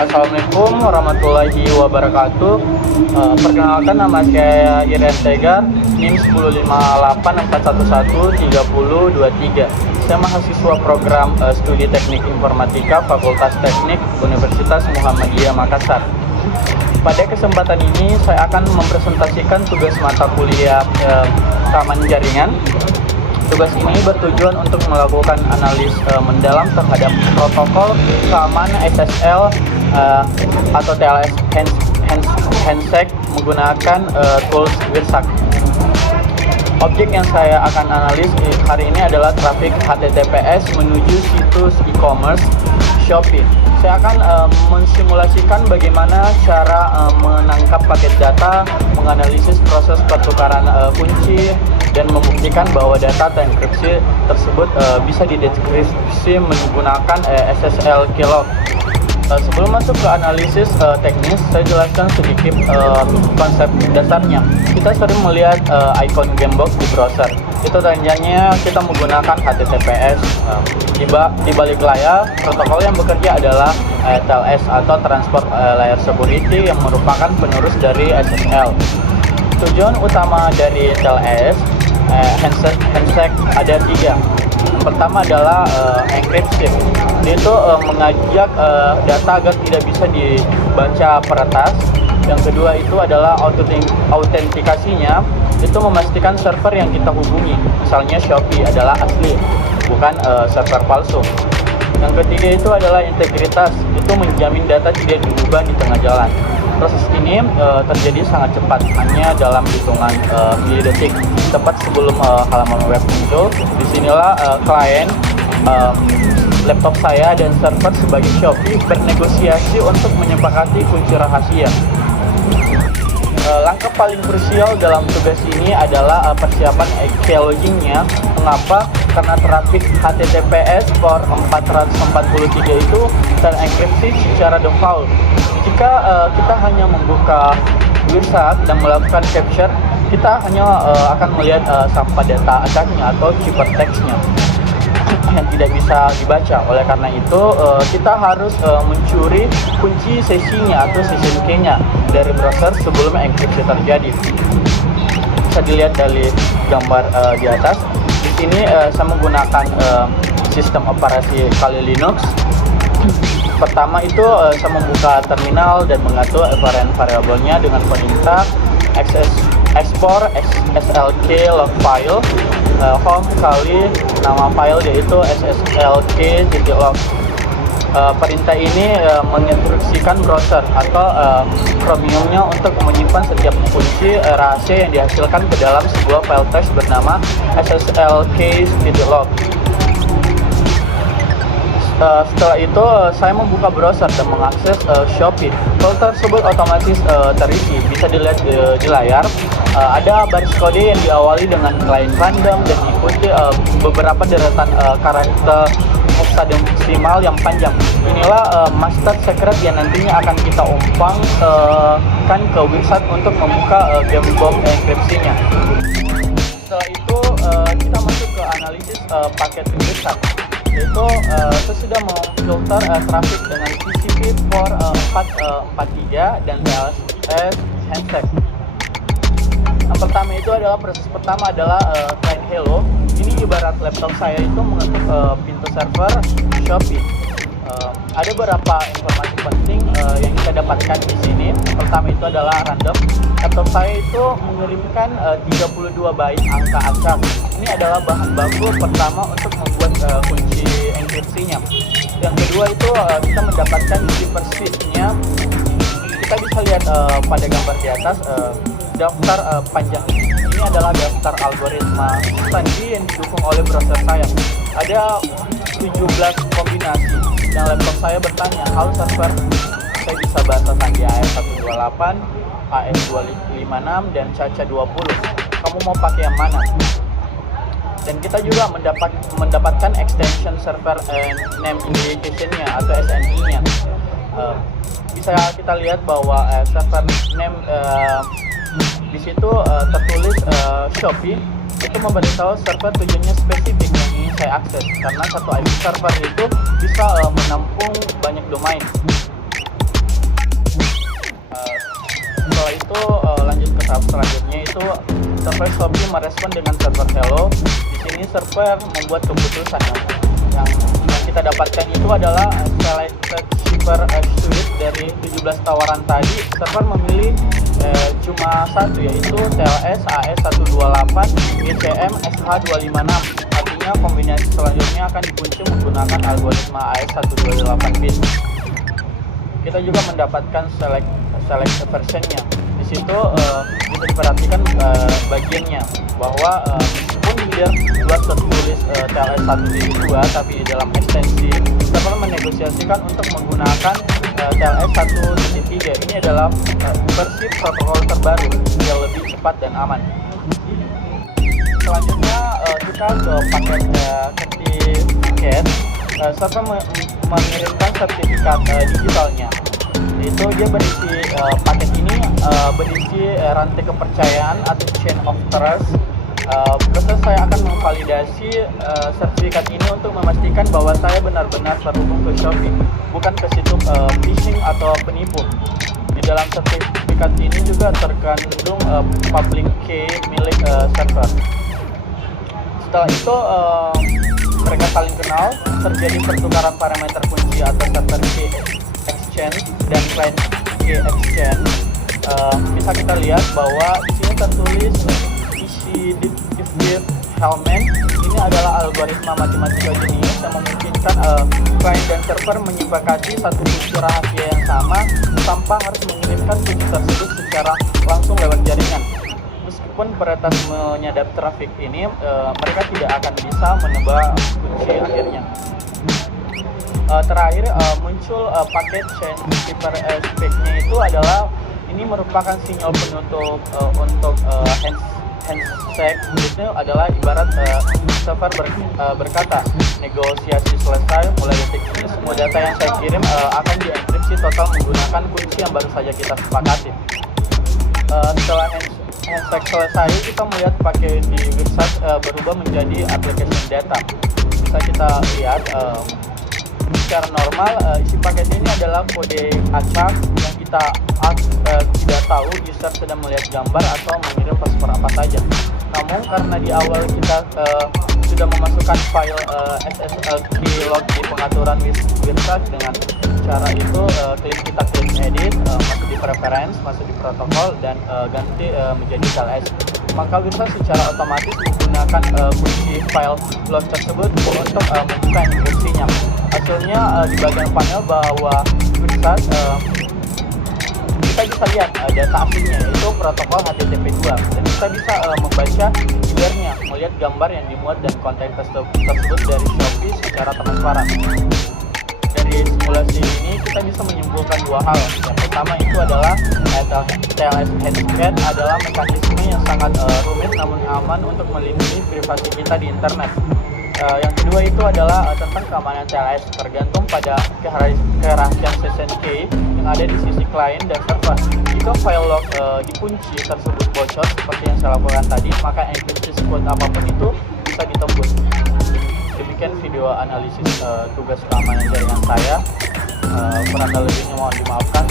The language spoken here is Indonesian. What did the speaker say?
Assalamualaikum warahmatullahi wabarakatuh. Perkenalkan, nama saya Irian Tegar, NIM 158411303. Saya mahasiswa program studi teknik informatika Fakultas Teknik Universitas Muhammadiyah Makassar. Pada kesempatan ini saya akan mempresentasikan tugas mata kuliah keamanan jaringan. Tugas ini bertujuan untuk melakukan analis mendalam terhadap protokol keamanan SSL atau TLS handshake menggunakan tools Wirsak. Objek yang saya akan analis hari ini adalah trafik HTTPS menuju situs e-commerce Shopee. Saya akan mensimulasikan bagaimana cara menangkap paket data, menganalisis proses pertukaran kunci, dan membuktikan bahwa data terenkripsi tersebut bisa dideskripsi menggunakan SSL keylog. Sebelum masuk ke analisis teknis, saya jelaskan sedikit konsep dasarnya. Kita sering melihat ikon gamebox di browser. Itu tandanya kita menggunakan HTTPS. Di balik layar, protokol yang bekerja adalah TLS atau Transport Layer Security yang merupakan penerus dari SSL. Tujuan utama dari TLS handshake ada 3. Yang pertama adalah encryption. Dia itu mengajak data agar tidak bisa dibaca peretas. Yang kedua itu adalah autentikasinya. Itu memastikan server yang kita hubungi, misalnya Shopee, adalah asli, bukan server palsu. Yang ketiga itu adalah integritas. Itu menjamin data tidak diubah di tengah jalan. Proses ini terjadi sangat cepat, hanya dalam hitungan milidetik, tepat sebelum halaman web muncul. Disinilah klien, laptop saya, dan server sebagai Shopee bernegosiasi untuk menyepakati kunci rahasia. Langkah paling krusial dalam tugas ini adalah persiapan key-logging-nya. Mengapa? Karena trafik HTTPS port 443 itu terenkripsi secara default. Jika kita hanya membuka Wirsak dan melakukan capture, kita hanya akan melihat sampah data acaknya atau ciphertext-nya yang tidak bisa dibaca. Oleh karena itu, kita harus mencuri kunci sesinya atau session key-nya dari browser sebelum enkripsi terjadi. Bisa dilihat dari gambar di atas. Di sini saya menggunakan sistem operasi Kali Linux. Pertama itu saya membuka terminal dan mengatur variabelnya dengan perintah export slk log file home kali nama file yaitu sslk.log. Perintah ini menginstruksikan browser atau Chromium-nya untuk menyimpan setiap kunci rahasia yang dihasilkan ke dalam sebuah file text bernama sslk.log. Setelah itu saya membuka browser dan mengakses Shopee. File tersebut otomatis terisi. Bisa dilihat di layar. Ada baris kode yang diawali dengan line random dan diikuti beberapa deretan karakter hexadesimal yang panjang. Inilah master secret yang nantinya akan kita umpangkan ke Wirsak untuk membuka gamebox enkripsinya. Setelah itu kita masuk ke analisis paket Wirsak. Yaitu sesudah memfilter trafik dengan TCP port 443 dan TLS handshake. Yang pertama itu adalah proses pertama adalah client hello. Ini ibarat laptop saya itu mengetuk pintu server Shopee. Ada beberapa informasi penting yang kita dapatkan di sini. Pertama itu adalah random. Laptop saya itu mengirimkan 32 byte angka acak. Ini adalah bahan baku pertama untuk membuat kunci enkripsinya. Yang kedua itu kita mendapatkan cipher sheet-nya. Kita bisa lihat pada gambar di atas daftar panjang. Ini adalah daftar algoritma Sanji yang didukung oleh browser saya. Ada 17 kombinasi. Yang laptop saya bertanya, halo server, saya bisa bahasa Sanji AS128, AS256, dan Caca 20. Kamu mau pakai yang mana? Dan kita juga mendapatkan extension server name indication-nya atau SNI-nya. Bisa kita lihat bahwa server name di situ tertulis Shopee. Itu memberitahu server tujuannya spesifik yang ingin saya akses, karena satu IP server itu bisa menampung banyak domain. Setelah itu lanjut ke tahap selanjutnya, itu server Shopee merespon dengan server hello. Di sini server membuat keputusan yang kita dapatkan itu adalah selected shipper suite dari 17 tawaran tadi. Server memilih cuma satu, yaitu TLS AS128 GCM SH256. Artinya kombinasi selanjutnya akan dikunci menggunakan algoritma AS128 bit. Kita juga mendapatkan select versionnya. Di situ bisa diperhatikan bagiannya bahwa meskipun di luar tertulis TLS 1.2, tapi di dalam ekstensi server menegosiasikan untuk menggunakan TLS 1.3. Ini adalah versi protokol terbaru yang lebih cepat dan aman. Selanjutnya kita ke paket sertifikat. Server mengirimkan sertifikat digitalnya. Itu dia berisi paket ini berisi rantai kepercayaan atau chain of trust. Proses saya akan memvalidasi sertifikat ini untuk memastikan bahwa saya benar-benar terhubung ke Shopee, bukan ke situs phishing atau penipu. Di dalam sertifikat ini juga terkandung public key milik server. Setelah itu mereka saling kenal, terjadi pertukaran parameter kunci atau server key exchange dan client key exchange. Bisa kita lihat bahwa di sini tertulis isi if helmet. Ini adalah algoritma matematika jenius yang memungkinkan client dan server menyepakati satu kunci rahasia yang sama tanpa harus mengirimkan kunci tersebut secara langsung lewat jaringan. Meskipun peretas menyadap trafik ini, mereka tidak akan bisa menebak kunci akhirnya. Terakhir muncul paket chain shipper spec-nya itu adalah ini merupakan sinyal penutup untuk handshake. Itu adalah ibarat server berkata negosiasi selesai, mulai detik ini semua data yang saya kirim akan dienkripsi total menggunakan kunci yang baru saja kita sepakati. Setelah handshake selesai, kita melihat paket di website berubah menjadi application data. Bisa kita lihat secara normal isi paket ini adalah kode acak yang kita tidak tahu user sedang melihat gambar atau mengirim paspor apa saja. Namun karena di awal kita sudah memasukkan file SSL keylog di pengaturan website, dengan cara itu kita klik edit, masuk di preference, masuk di protokol, dan ganti menjadi TLS. Maka website secara otomatis menggunakan kunci file log tersebut untuk membuka enkripsinya. Hasilnya di bagian panel bahwa website kita bisa lihat data aslinya, yaitu protokol HTTP2, dan kita bisa membaca headernya, melihat gambar yang dimuat dan konten tersebut dari Shopee secara transparan. Dari simulasi ini kita bisa menyimpulkan dua hal. Yang pertama itu adalah TLS handshake adalah mekanisme yang sangat rumit namun aman untuk melindungi privasi kita di internet. Yang kedua itu adalah tentang keamanan TLS, tergantung pada kerahasiaan session key yang ada di sisi klien dan server. Jika file log dikunci tersebut bocor seperti yang saya lakukan tadi, maka enkripsi sekuat apapun itu bisa ditembus. Demikian video analisis tugas keamanan jaringan saya. Kurang lebihnya mohon dimaafkan.